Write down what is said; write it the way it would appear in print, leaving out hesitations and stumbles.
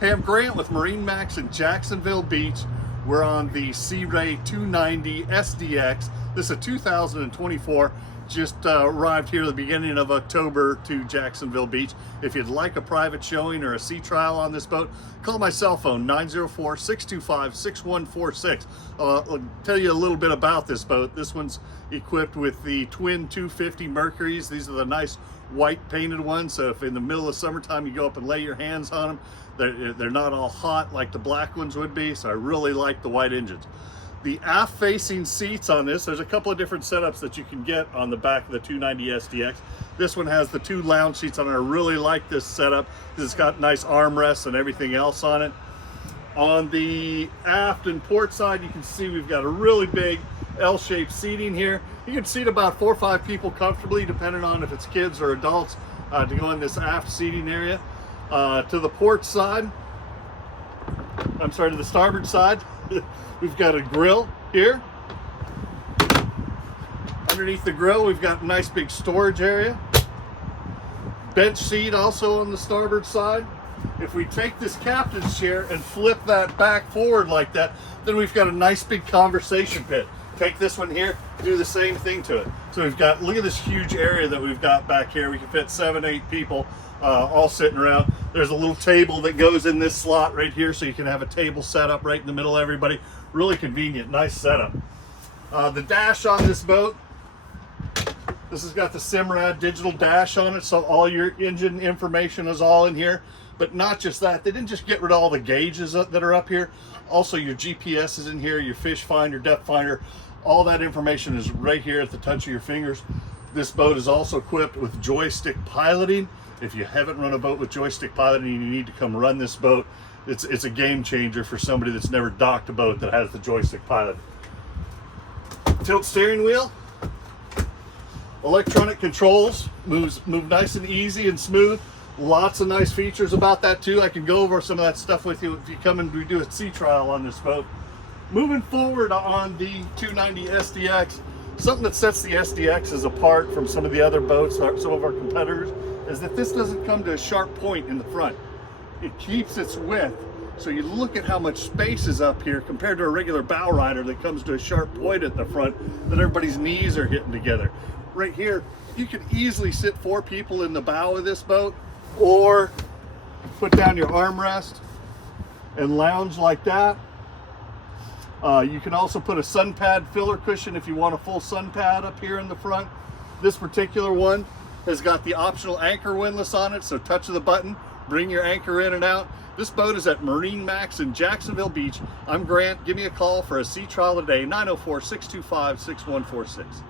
Hey, I'm Grant with MarineMax in Jacksonville Beach. We're on the Sea Ray 290 SDX. This is a 2024. Just arrived here at the beginning of October to Jacksonville Beach. If you'd like a private showing or a sea trial on this boat, call my cell phone, 904-625-6146. I'll tell you a little bit about this boat. This one's equipped with the twin 250 Mercuries. These are the nice white painted ones, so if in the middle of summertime you go up and lay your hands on them, they're not all hot like the black ones would be, so I really like the white engines. The aft facing seats on this, there's a couple of different setups that you can get on the back of the 290 SDX. This one has the two lounge seats on it. I really like this setup because it's got nice armrests and everything else on it. On the aft and port side, you can see we've got a really big L-shaped seating here. You can seat about 4 or 5 people comfortably, depending on if it's kids or adults, to go in this aft seating area. To the port side, to the starboard side, we've got a grill here. Underneath the grill, we've got a nice big storage area. Bench seat also on the starboard side. If we take this captain's chair and flip that back forward like that, then we've got a nice big conversation pit. Take this one here, do the same thing to it. So we've got, look at this huge area that we've got back here. We can fit 7, 8 people all sitting around. There's a little table that goes in this slot right here, so you can have a table set up right in the middle of everybody. Really convenient, nice setup. The dash on this boat, this has got the Simrad digital dash on it, so all your engine information is all in here. But not just that, they didn't just get rid of all the gauges that are up here. Also your GPS is in here, your fish finder, depth finder, all that information is right here at the touch of your fingers. This boat is also equipped with joystick piloting. If you haven't run a boat with joystick piloting and you need to come run this boat, it's a game changer for somebody that's never docked a boat that has the joystick pilot. Tilt steering wheel, electronic controls, move nice and easy and smooth. Lots of nice features about that too. I can go over some of that stuff with you if you come and we do a sea trial on this boat. Moving forward on the 290 SDX, something that sets the SDXs apart from some of the other boats, some of our competitors, is that this doesn't come to a sharp point in the front. It keeps its width. So you look at how much space is up here compared to a regular bow rider that comes to a sharp point at the front that everybody's knees are hitting together. Right here, you could easily sit 4 people in the bow of this boat, or put down your armrest and lounge like that. You can also put a sun pad filler cushion if you want a full sun pad up here in the front. This particular one has got the optional anchor windlass on it, so touch of the button, bring your anchor in and out. This boat is at MarineMax in Jacksonville Beach. I'm Grant. Give me a call for a sea trial today, 904-625-6146.